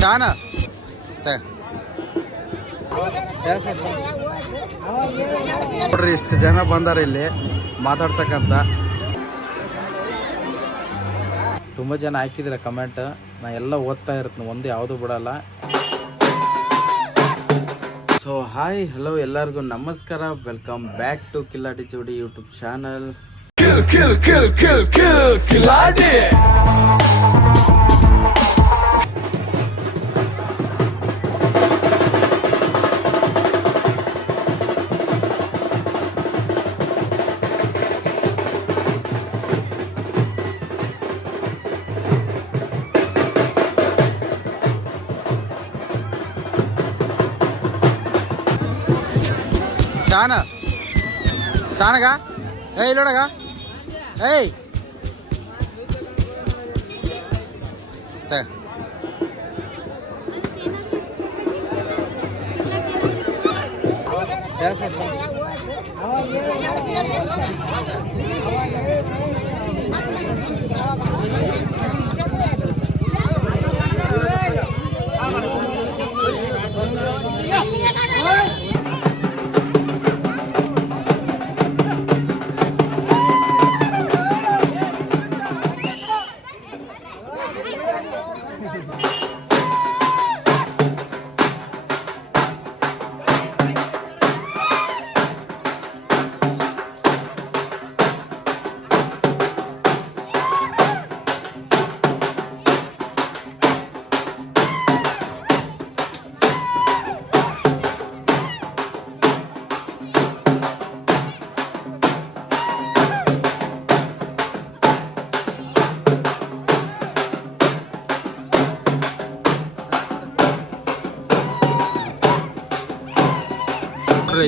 ಶಾನ ನೋಡ್ರಿ ಇಷ್ಟು ಜನ ಬಂದಾರ ಇಲ್ಲಿ ಮಾತಾಡ್ಸಕ್ಕಂತ. ತುಂಬ ಜನ ಹಾಕಿದ್ರೆ ಕಮೆಂಟ್, ನಾ ಎಲ್ಲ ಓದ್ತಾ ಇರ್ತೀನಿ, ಒಂದು ಯಾವುದು ಬಿಡಲ್ಲ. ಸೊ ಹಾಯ್ ಹಲೋ ಎಲ್ಲರಿಗೂ ನಮಸ್ಕಾರ, ವೆಲ್ಕಮ್ ಬ್ಯಾಕ್ ಟು ಕಿಲಾಡಿ ಜೋಡಿ ಯೂಟ್ಯೂಬ್ ಚಾನಲ್. ಶಾನ ಶಾನಗ ಏಯ್ ನೋಡಗ ಏಯ್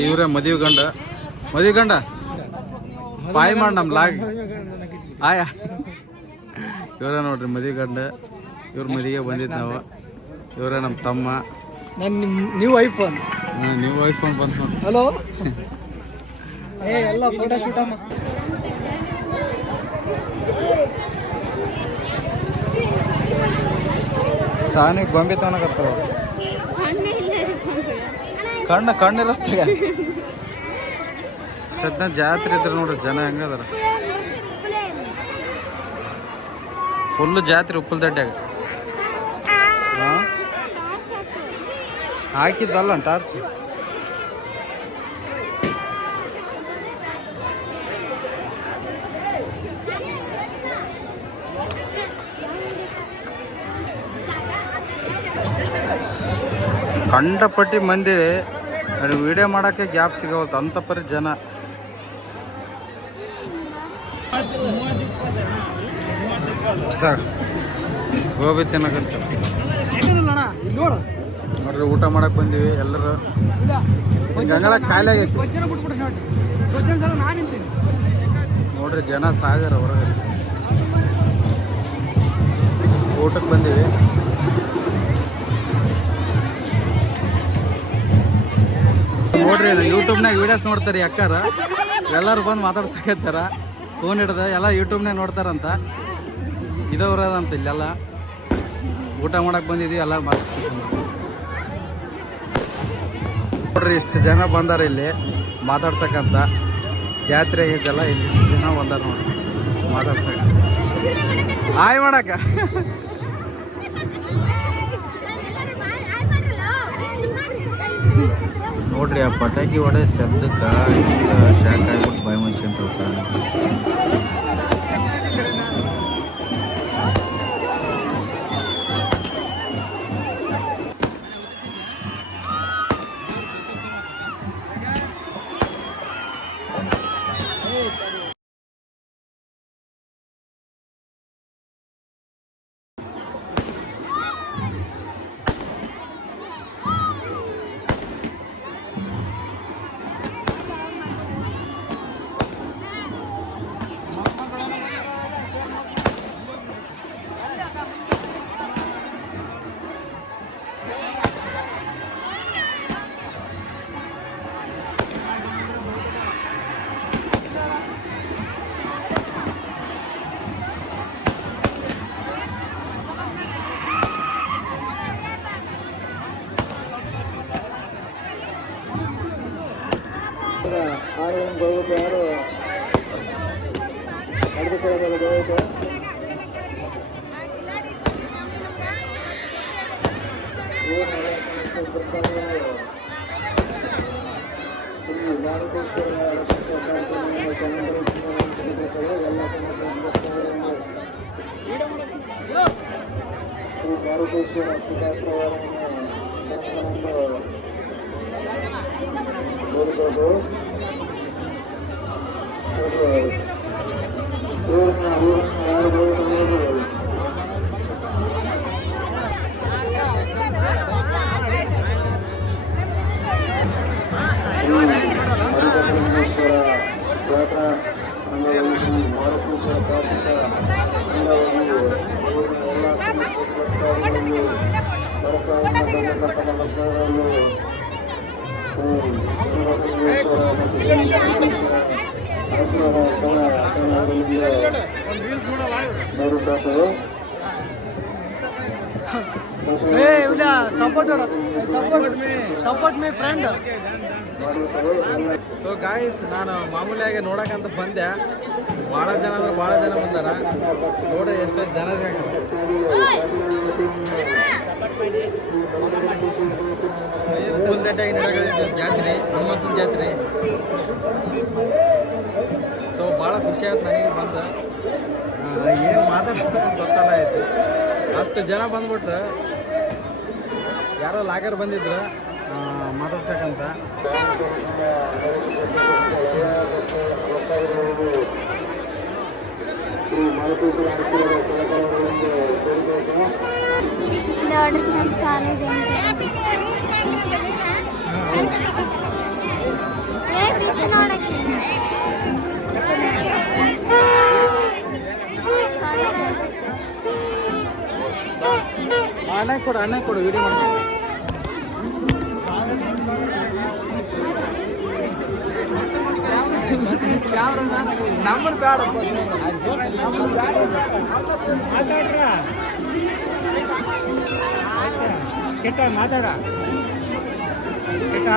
ಇವ್ರೆ ಮದುವೆ ಗಂಡ ಬಾಯ್ ಮಾಡಿ ನಮ್ ಲಾಗ್ ಆಯಾ ಇವ್ರ ನೋಡ್ರಿ ಮದುವೆ ಗಂಡ. ಇವ್ರ ಮದುವೆಗೆ ಬಂದಿದ್ದು ನಾವು. ಇವರೇ ನಮ್ಮ ತಮ್ಮ. ನ್ಯೂ ಐಫೋನ್ ಬಂತು. ಹಲೋ ಎಲ್ಲ ಫೋಟೋ ಶೂಟ್ ಅಮ್ಮ. ಸಾನಿಗೆ ಗೊಂಬೆ ತಗೊಳಕತ್ತಾವ. ಕಣ್ಣಿರತ್ತಾಗ ಸದ್ಯ ಜಾತ್ರೆ ಇದ್ರೆ ನೋಡ್ರಿ ಜನ ಹೆಂಗದಾರ. ಫುಲ್ಲು ಜಾತ್ರೆ ಉಪ್ಪಲ್ದಡ್ಡ್ಯಾಗ ಹಾಕಿದ್ದಲ್ಲ ಟಾರ್ಚ್. ಕಂಡಪಟ್ಟಿ ಮಂದಿ ವಿಡಿಯೋ ಮಾಡೋಕ್ಕೆ ಗ್ಯಾಪ್ ಸಿಗವಲ್ತು, ಅಂತ ಪರಿ ಜನ. ಗೋಬಿ ತಿನ್ನಕಂತ ನೋಡ್ರಿ, ಊಟ ಮಾಡಕ್ ಬಂದೀವಿ ಎಲ್ಲರೂ. ಗಂಗಳ ಖಾಲಿ ಆಗೈತಿ ನೋಡ್ರಿ, ಜನ ಸಾಗರ ಹೊರಗೆ. ಊಟಕ್ಕೆ ಬಂದೀವಿ. ನೋಡ್ರಿ ಯೂಟ್ಯೂಬ್ನಾಗ ವೀಡಿಯೋಸ್ ನೋಡ್ತಾರೆ ಅಕ್ಕಾರ, ಎಲ್ಲರೂ ಬಂದು ಮಾತಾಡ್ಸಕತ್ತಾರ. ಫೋನ್ ಹಿಡ್ದ ಎಲ್ಲ ಯೂಟ್ಯೂಬ್ನಾಗ ನೋಡ್ತಾರಂತ. ಇದವ್ರಂತ ಇಲ್ಲೆಲ್ಲ ಊಟ ಮಾಡಕ್ ಬಂದಿದ್ದೀವಿ ಎಲ್ಲ ನೋಡ್ರಿ, ಇಷ್ಟು ಜನ ಬಂದಾರ ಇಲ್ಲಿ ಮಾತಾಡ್ಸಕ್ಕಂತ. ಜಾತ್ರೆ ಇದೆಲ್ಲ ಇಲ್ಲಿ ಜನ ಬಂದಾರ ನೋಡ್ರಿ ಮಾತಾಡ್ಸಕ. ಹಾಯ್ ಮಾಡಕ ನೋಡ್ರಿ, ಆ ಪಟಾಕಿ ಹೊಡೆ ಶಬ್ದಕ್ಕೆ ಶಾಕ್ ಆಗ್ಬಿಟ್ಟು ಬಾಯಿ ಮನುಷ್ಯಂತ sir. Support my friend. So guys, ನಾನು ಮಾಮೂಲಿಯಾಗಿ ನೋಡಕ್ಕಂತ ಬಂದೆ. ಭಾಳ ಜನ ಅಂದ್ರೆ ಭಾಳ ಜನ ಬಂದಾರ. ನೋಡ್ರಿ ಎಷ್ಟು ಜನ ಫುಲ್ದಟ್ಟಾಗಿ ನಡೆಯೋದು ಜಾತ್ರೆ, ಹನುಮಂತನ ಜಾತ್ರೆ. ಸೊ ಭಾಳ ಖುಷಿ ಆಯ್ತು ನನಗೆ ಬಂದು. ಏನು ಮಾತಾಡ್ತಾರೆ ಗೊತ್ತಲ್ಲ ಆಯ್ತು. 10 ಜನ ಬಂದ್ಬಿಟ್ರು. ಯಾರೋ ಲಾಗರ್ ಬಂದಿದ್ರು ಮಾತಾಡ್ಸಕ್ಕಂತ. ಅಣ್ಣ ಕೊಡು ವಿಡಿಯೋ ಮಾಡ್ತೀನಿ. ನಂಬರ್ ಬೇಡ ಕೆಟ್ಟ ಮಾತಾಡ ಕೆಟ್ಟ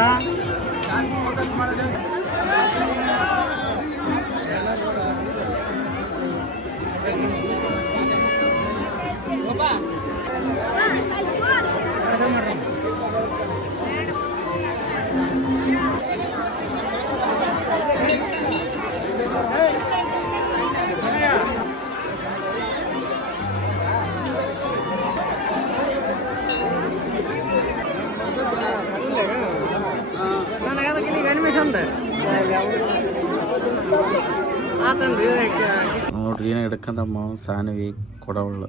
ನೋಡ್ರಿ ಏನ ಹಿಡ್ಕಂದಮ್ಮ ಸಾನವಿ ಕೊಡವಳು.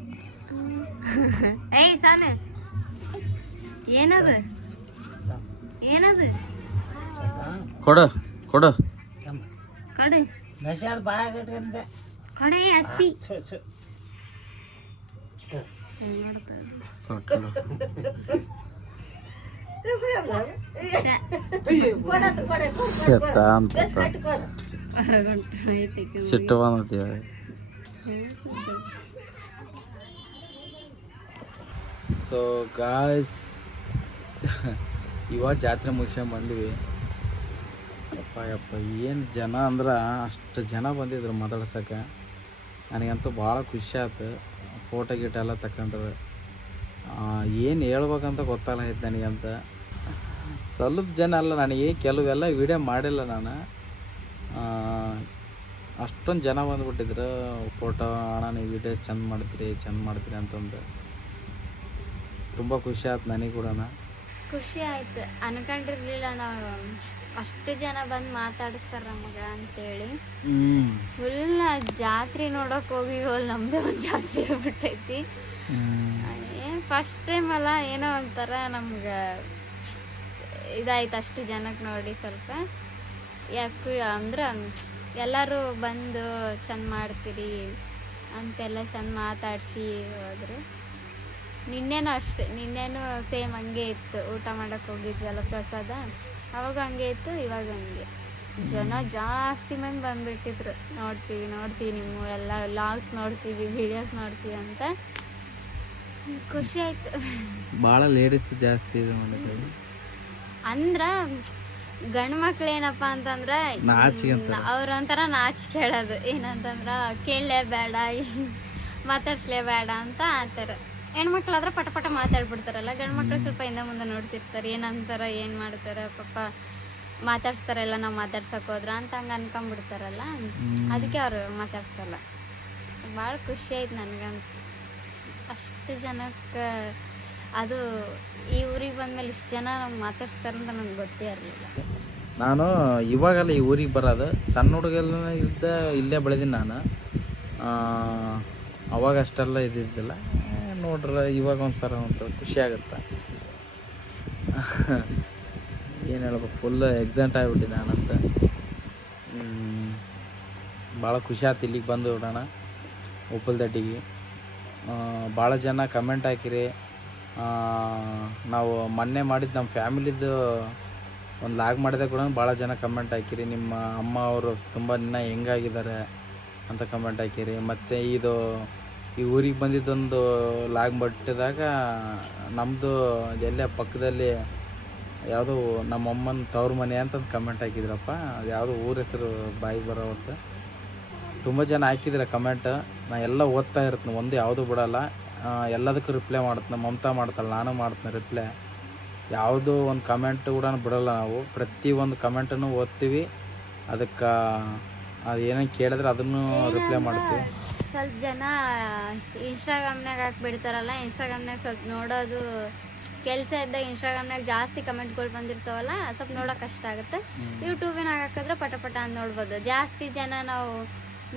ಏಯ್ ಸಾನು, ಏನದು ಏನದು ಕೊಡು ಕೊಡು ಕಡೆ ಕಡೆ ಹಸಿ ಸಿಟ್ಟು ಬಂದೈತಿ. ಸೊ ಗಾಯ್ಸ್, ಇವಾಗ ಜಾತ್ರೆ ಮುಗಿಸ್ಕೊಂಡ್ ಬಂದ್ವಿ. ಯಪ್ಪ ಏನು ಜನ ಅಂದ್ರೆ ಅಷ್ಟು ಜನ ಬಂದಿದ್ರು ಮಾತಾಡ್ಸೋಕೆ. ನನಗಂತೂ ಭಾಳ ಖುಷಿ ಆಯ್ತು. ಫೋಟೋ ಗೀಟೋ ಎಲ್ಲ ತಗೊಂಡ್ರೆ ಏನು ಹೇಳ್ಬೇಕಂತ ಗೊತ್ತಾಗೈತೆ ನನಗಂತ. ಸ್ವಲ್ಪ ಜನ ಅಲ್ಲ, ನನಗೆ ಕೆಲವೆಲ್ಲ ವೀಡಿಯೋ ಮಾಡಿಲ್ಲ ನಾನು. ಅಷ್ಟೊಂದು ಜನ ಬಂದುಬಿಟ್ಟಿದ್ರು. ಫೋಟೋ ಅಣ್ಣ ನೀವು ವೀಡಿಯೋಸ್ ಚಂದ ಮಾಡ್ತೀರಿ ಅಂತಂದು ತುಂಬ ಖುಷಿ ಆಯ್ತು ನನಗೆ ಕೂಡ. ಖುಷಿ ಆಯ್ತು. ಅನ್ಕೊಂಡಿರ್ಲಿಲ್ಲ ನಾವು ಅಷ್ಟು ಜನ ಬಂದು ಮಾತಾಡಿಸ್ತಾರ ನಮಗ ಅಂತೇಳಿ. ಫುಲ್ ಜಾತ್ರೆ ನೋಡಕ್ ಹೋಗಿವಲ್ಲ, ನಮ್ದೇ ಒಂದು ಜಾತ್ರೆ ಬಿಟ್ಟೈತಿ. ಫಸ್ಟ್ ಟೈಮ್ ಅಲ್ಲ, ಏನೋ ಒಂಥರ ನಮ್ಗೆ ಇದಾಯ್ತು ಅಷ್ಟು ಜನಕ್ಕೆ ನೋಡಿ. ಸ್ವಲ್ಪ ಯಾಕೆ ಅಂದ್ರೆ ಎಲ್ಲರೂ ಬಂದು ಚಂದ ಮಾಡ್ತೀರಿ ಅಂತೆಲ್ಲ ಚಂದ ಮಾತಾಡಿಸಿ ಹೋದ್ರು. ನಿನ್ನೆನೂ ಅಷ್ಟೇ, ನಿನ್ನೆನೂ ಸೇಮ್ ಹಂಗೆ ಇತ್ತು. ಊಟ ಮಾಡೋಕ್ಕೆ ಹೋಗಿದ್ವಲ್ಲ ಪ್ರಸಾದ, ಅವಾಗ ಹಂಗೆ ಇತ್ತು, ಇವಾಗ ಹಂಗೆ. ಜನ ಜಾಸ್ತಿ ಮಂದಿ ಬಂದುಬಿಟ್ಟಿದ್ರು. ನೋಡ್ತೀವಿ ನಿಮ್ಮೂರೆಲ್ಲ ವ್ಲಾಗ್ಸ್ ನೋಡ್ತೀವಿ, ವಿಡಿಯೋಸ್ ನೋಡ್ತೀವಿ ಅಂತ ಖುಷಿ ಆಯಿತು. ಭಾಳ ಲೇಡೀಸ್ ಜಾಸ್ತಿ ಇದೆ ಅಂದ್ರೆ ಗಂಡು ಮಕ್ಳು ಏನಪ್ಪ ಅಂತಂದ್ರೆ ನಾಚಿಕೆ ಅಂತಾರೆ. ಅವ್ರೊಂಥರ ನಾಚಿಕೆ ಹೇಳೋದು ಏನಂತಂದ್ರ ಕೇಳಲೇಬೇಡ ಮಾತಾಡ್ಸ್ಲೇಬೇಡ ಅಂತ ಆತರ. ಹೆಣ್ಮಕ್ಳಾದ್ರೆ ಪಟ ಪಟ ಮಾತಾಡ್ಬಿಡ್ತಾರಲ್ಲ, ಗಂಡು ಮಕ್ಳು ಸ್ವಲ್ಪ ಹಿಂದೆ ಮುಂದೆ ನೋಡ್ತಿರ್ತಾರೆ, ಏನಂತಾರ ಏನು ಮಾಡ್ತಾರೆ ಪಾಪ ಮಾತಾಡ್ಸ್ತಾರಲ್ಲ ನಾವು ಮಾತಾಡ್ಸಕ್ ಹೋದ್ರ ಅಂತ ಹಂಗೆ ಅನ್ಕೊಂಡ್ಬಿಡ್ತಾರಲ್ಲ, ಅದಕ್ಕೆ ಅವ್ರು ಮಾತಾಡ್ಸಲ್ಲ. ಭಾಳ ಖುಷಿ ಆಯ್ತು ನನಗಂತ. ಅಷ್ಟು ಜನಕ್ಕೆ ಅದು ಈ ಊರಿಗೆ ಬಂದಮೇಲೆ ಇಷ್ಟು ಜನ ನಾವು ಮಾತಾಡ್ಸ್ತಾರಂತ ನನಗೆ ಗೊತ್ತೇ ಇರಲಿಲ್ಲ. ನಾನು ಇವಾಗಲ್ಲ ಈ ಊರಿಗೆ ಬರೋದು, ಸಣ್ಣ ಹುಡುಗೆಲ್ಲ ಇದ್ದ ಇಲ್ಲೇ ಬೆಳೆದೀನಿ ನಾನು. ಅವಾಗ ಅಷ್ಟೆಲ್ಲ ಇದ್ದಿದ್ದಿಲ್ಲ. ನೋಡ್ರೆ ಇವಾಗ ಒಂಥರ ಖುಷಿ ಆಗುತ್ತೆ. ಏನು ಹೇಳ್ಬೇಕು, ಫುಲ್ ಎಕ್ಸೈಟ್ ಆಗಿಬಿಟ್ಟಿದೆ ನಾನಂತ. ಭಾಳ ಖುಷಿ ಆಯ್ತು ಇಲ್ಲಿಗೆ ಬಂದು ಬಿಡೋಣ ಉಪ್ಪಲ್ದಡ್ಡಿಗೆ. ಭಾಳ ಜನ ಕಮೆಂಟ್ ಹಾಕಿರಿ. ನಾವು ಮೊನ್ನೆ ಮಾಡಿದ್ದು ನಮ್ಮ ಫ್ಯಾಮಿಲಿದು ಒಂದು ಲಾಗ್ ಮಾಡಿದಾಗ ಕೂಡ ಭಾಳ ಜನ ಕಮೆಂಟ್ ಹಾಕಿರಿ. ನಿಮ್ಮ ಅಮ್ಮ ಅವರು ತುಂಬ ದಿನ ಹೆಂಗಾಗಿದ್ದಾರೆ ಅಂತ ಕಮೆಂಟ್ ಹಾಕಿರಿ. ಮತ್ತು ಈ ಊರಿಗೆ ಬಂದಿದ್ದೊಂದು ಲಾಗ್ ಬಿಟ್ಟಿದಾಗ ನಮ್ಮದು ಎಲ್ಲೇ ಪಕ್ಕದಲ್ಲಿ ಯಾವುದೋ ನಮ್ಮಮ್ಮನ ತವ್ರ ಮನೆ ಅಂತಂದು ಕಮೆಂಟ್ ಹಾಕಿದ್ರಪ್ಪ. ಅದು ಯಾವುದೋ ಊರ ಹೆಸರು ಬಾಯಿಗೆ ಬರೋ ಹೊತ್ತು ತುಂಬ ಜನ ಹಾಕಿದ್ರೆ ಕಮೆಂಟ್. ನಾ ಎಲ್ಲ ಓದ್ತಾ ಇರ್ತೀನಿ, ಒಂದು ಯಾವುದೂ ಬಿಡೋಲ್ಲ, ಎಲ್ಲದಕ್ಕೂ ರಿಪ್ಲೈ ಮಾಡ್ತೀನಿ. ಮಮತಾ ಮಾಡ್ತಾಳೆ, ನಾನು ಮಾಡ್ತೀನಿ ರಿಪ್ಲೈ. ಯಾವುದೋ ಒಂದು ಕಮೆಂಟ್ ಕೂಡ ಬಿಡೋಲ್ಲ ನಾವು. ಪ್ರತಿಯೊಂದು ಕಮೆಂಟನ್ನು ಓದ್ತೀವಿ. ಅದಕ್ಕೆ ಅದು ಏನೇನು ಕೇಳಿದ್ರೆ ಅದನ್ನು ರಿಪ್ಲೈ ಮಾಡ್ತೀವಿ. ಸ್ವಲ್ಪ ಜನ ಇನ್ಸ್ಟಾಗ್ರಾಮ್ನಾಗ ಹಾಕ್ಬಿಡ್ತಾರಲ್ಲ, ಇನ್ಸ್ಟಾಗ್ರಾಮ್ನಾಗ ಸ್ವಲ್ಪ ನೋಡೋದು ಕೆಲಸ ಇದ್ದಾಗ ಇನ್ಸ್ಟಾಗ್ರಾಮ್ನಾಗ ಜಾಸ್ತಿ ಕಮೆಂಟ್ಗಳು ಬಂದಿರ್ತಾವಲ್ಲ, ಸ್ವಲ್ಪ ನೋಡೋಕೆ ಕಷ್ಟ ಆಗುತ್ತೆ. ಯೂಟ್ಯೂಬಿನಾಗ ಹಾಕಿದ್ರೆ ಪಟ ಪಟ ಅಂತ ನೋಡ್ಬೋದು. ಜಾಸ್ತಿ ಜನ ನಾವು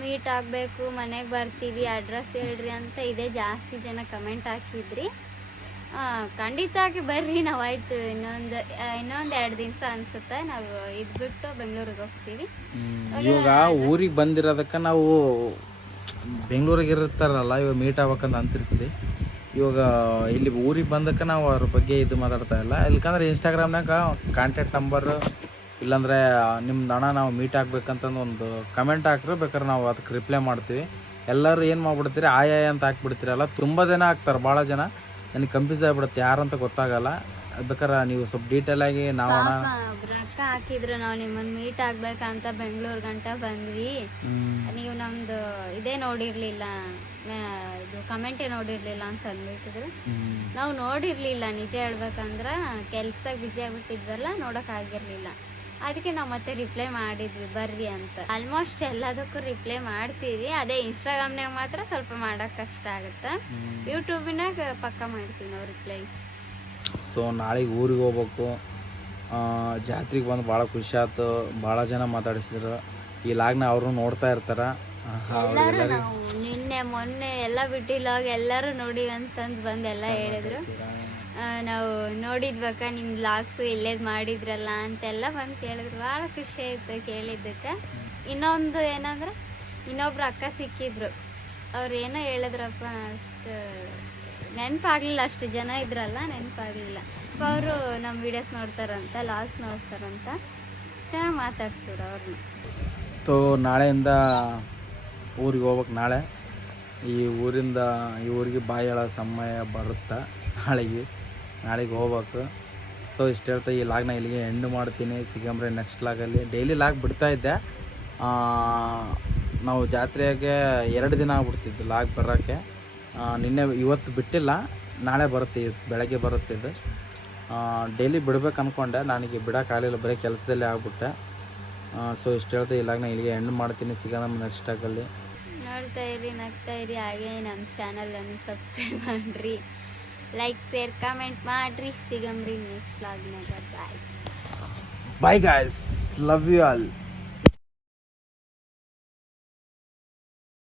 ಮೀಟ್ ಆಗಬೇಕು, ಮನೆಗೆ ಬರ್ತೀವಿ, ಅಡ್ರೆಸ್ ಹೇಳ್ರಿ ಅಂತ ಇದೇ ಜಾಸ್ತಿ ಜನ ಕಮೆಂಟ್ ಹಾಕಿದ್ರಿ. ಖಂಡಿತವಾಗಿ ಬರ್ರಿ, ನಾವು ಆಯ್ತು ಇನ್ನೊಂದು 2 ದಿವಸ ಅನ್ಸುತ್ತೆ ನಾವು ಇದ್ಬಿಟ್ಟು ಬೆಂಗಳೂರಿಗೆ ಹೋಗ್ತೀವಿ. ಇವಾಗ ಊರಿಗೆ ಬಂದಿರೋದಕ್ಕೆ ನಾವು ಬೆಂಗಳೂರಿಗೆ ಇರ್ತಾರಲ್ಲ, ಇವಾಗ ಮೀಟ್ ಆಗ್ಬೇಕಂತ ಅಂತಿರ್ತೀವಿ. ಇವಾಗ ಇಲ್ಲಿ ಊರಿಗೆ ಬಂದಕ್ಕೆ ನಾವು ಅವ್ರ ಬಗ್ಗೆ ಇದು ಮಾತಾಡ್ತಾ ಇಲ್ಲ. ಇಲ್ಕಂದ್ರೆ ಇನ್ಸ್ಟಾಗ್ರಾಮ್ನಾಗ ಕಾಂಟ್ಯಾಕ್ಟ್ ನಂಬರ್ ಇಲ್ಲಾಂದರೆ ನಿಮ್ದು ಹಣ ನಾವು ಮೀಟ್ ಆಗ್ಬೇಕಂತಂದು ಒಂದು ಕಮೆಂಟ್ ಹಾಕ್ರೆ ಬೇಕಾದ್ರೆ ನಾವು ಅದಕ್ಕೆ ರಿಪ್ಲೈ ಮಾಡ್ತೀವಿ. ಎಲ್ಲರೂ ಏನು ಮಾಡ್ಬಿಡ್ತೀರಿ ಆಯಾ ಅಂತ ಹಾಕ್ಬಿಡ್ತೀರಲ್ಲ, ತುಂಬ ಜನ ಹಾಕ್ತಾರೆ. ಭಾಳ ಜನ ನನಗೆ ಕನ್ಫ್ಯೂಸ್ ಆಗಿಬಿಡುತ್ತೆ ಯಾರಂತ ಗೊತ್ತಾಗಲ್ಲ. ಬೇಕಾರೆ ನೀವು ಸ್ವಲ್ಪ ಡೀಟೇಲಾಗಿ ನಾವು ಅಕ್ಕ ಹಾಕಿದ್ರು, ನಾವು ನಿಮ್ಮನ್ನು ಮೀಟ್ ಆಗ್ಬೇಕಂತ ಬೆಂಗಳೂರು ಗಂಟ ಬಂದ್ವಿ, ನೀವು ನಮ್ದು ಇದೇ ನೋಡಿರ್ಲಿಲ್ಲ, ಇದು ಕಮೆಂಟೇ ನೋಡಿರ್ಲಿಲ್ಲ ಅಂತ ಅಂದ್ಬಿಟ್ಟಿದ್ರು. ನಾವು ನೋಡಿರ್ಲಿಲ್ಲ, ನಿಜ ಹೇಳ್ಬೇಕಂದ್ರೆ ಕೆಲ್ಸದಾಗ ಬಿಜಿ ಆಗ್ಬಿಟ್ಟಿದ್ವಲ್ಲ, ನೋಡೋಕ್ಕಾಗಿರ್ಲಿಲ್ಲ. ಅದಕ್ಕೆ ನಾವು ಮತ್ತೆ ರಿಪ್ಲೈ ಮಾಡಿದ್ವಿ ಬರ್ರಿ ಅಂತ. ಆಲ್ಮೋಸ್ಟ್ ಎಲ್ಲದಕ್ಕೂ ರಿಪ್ಲೈ ಮಾಡ್ತೀವಿ. ಅದೇ ಇನ್ಸ್ಟಾಗ್ರಾಮ್ನಾಗ ಮಾತ್ರ ಸ್ವಲ್ಪ ಮಾಡೋಕೆ ಕಷ್ಟ ಆಗುತ್ತೆ. ಯೂಟ್ಯೂಬಿನಾಗ ಪಕ್ಕ ಮಾಡ್ತೀವಿ ನಾವು ರಿಪ್ಲೈ. ಸೊ ನಾಳೆಗೆ ಊರಿಗೆ ಹೋಗ್ಬೇಕು. ಜಾತ್ರೆಗೆ ಬಂದು ಭಾಳ ಖುಷಿ ಆಯ್ತು. ಭಾಳ ಜನ ಮಾತಾಡಿಸಿದ್ರು. ಈ ಲಾಗ್ನ ಅವರು ನೋಡ್ತಾ ಇರ್ತಾರೆ. ಎಲ್ಲರೂ ನಾವು ನಿನ್ನೆ ಮೊನ್ನೆ ಎಲ್ಲ ಬಿಟ್ಟಿಲ್ಲ ಎಲ್ಲರೂ ನೋಡಿ ಅಂತಂದು ಬಂದು ಎಲ್ಲ ಹೇಳಿದ್ರು. ನಾವು ನೋಡಿದ್ಬೇಕ ನಿಮ್ಮ ಲಾಗ್ಸು ಇಲ್ಲೇದು ಮಾಡಿದ್ರಲ್ಲ ಅಂತೆಲ್ಲ ಬಂದು ಕೇಳಿದ್ರು. ಭಾಳ ಖುಷಿ ಆಯಿತು ಕೇಳಿದ್ದಕ್ಕೆ. ಇನ್ನೊಂದು ಏನಂದ್ರೆ ಇನ್ನೊಬ್ರು ಅಕ್ಕ ಸಿಕ್ಕಿದ್ರು, ಅವ್ರು ಏನೋ ಹೇಳಿದ್ರಪ್ಪ, ಅಷ್ಟು ನೆನಪಾಗಲಿಲ್ಲ. ಅಷ್ಟು ಜನ ಇದ್ರಲ್ಲ, ನೆನಪಾಗಲಿಲ್ಲ. ಅವರು ನಮ್ಮ ವೀಡಿಯೋಸ್ ನೋಡ್ತಾರಂತ, ಲಾಗ್ಸ್ ನೋಡ್ತಾರಂತ, ಚೆನ್ನಾಗಿ ಮಾತಾಡ್ಸಿದ್ರು ಅವ್ರನ್ನ. ಸೊ ನಾಳೆಯಿಂದ ಊರಿಗೆ ಹೋಗ್ಬೇಕು. ನಾಳೆ ಈ ಊರಿಗೆ ಬಾಯಿ ಹೇಳೋ ಸಮಯ ಬರುತ್ತೆ. ನಾಳೆಗೆ ಹೋಗ್ಬೇಕು. ಸೊ ಇಷ್ಟು ಹೇಳ್ತಾ ಈ ಲಾಗ್ನ ಇಲ್ಲಿಗೆ ಎಂಡ್ ಮಾಡ್ತೀನಿ. ಸಿಗಂಬ್ರೆ ನೆಕ್ಸ್ಟ್ ಲಾಗಲ್ಲಿ ಡೈಲಿ ಲಾಗ್ ಬಿಡ್ತಾಯಿದ್ದೆ. ನಾವು ಜಾತ್ರೆಗೆ 2 ದಿನ ಆಗ್ಬಿಡ್ತಿದ್ದು ಲಾಗ್ ಬರೋಕ್ಕೆ. ಇವತ್ತು ಬಿಟ್ಟಿಲ್ಲ, ನಾಳೆ ಬರುತ್ತೆ, ಬೆಳಗ್ಗೆ ಬರುತ್ತೆ ಇದು. ಡೈಲಿ ಬಿಡ್ಬೇಕು ಅಂದ್ಕೊಂಡೆ, ನನಗೆ ಬಿಡೋಕ್ಕಾಗಲಿಲ್ಲ, ಬರೀ ಕೆಲಸದಲ್ಲೇ ಆಗ್ಬಿಟ್ಟೆ. ಸೊ ಇಷ್ಟು ಹೇಳ್ತಾ ಈ ಲಾಗ್ನ ಇಲ್ಲಿಗೆ ಎಂಡ್ ಮಾಡ್ತೀನಿ. ಸಿಗೋಣ ನೆಕ್ಸ್ಟ್ ಲಾಗಲ್ಲಿ. ನೋಡ್ತಾ ಇರಿ, ನಗ್ತಾ ಇರಿ, ಹಾಗೆ ನಮ್ಮ ಚಾನಲನ್ನು ಸಬ್ಸ್ಕ್ರೈಬ್ ಮಾಡಿರಿ, ಲೈಕ್ ಶೇರ್ ಕಮೆಂಟ್ ಮಾಡಿರಿ. ಸಿಗಮ್ರಿ ನೆಕ್ಸ್ಟ್ ಲಾಗ್ನಾಗ. Bye bye guys, love you all.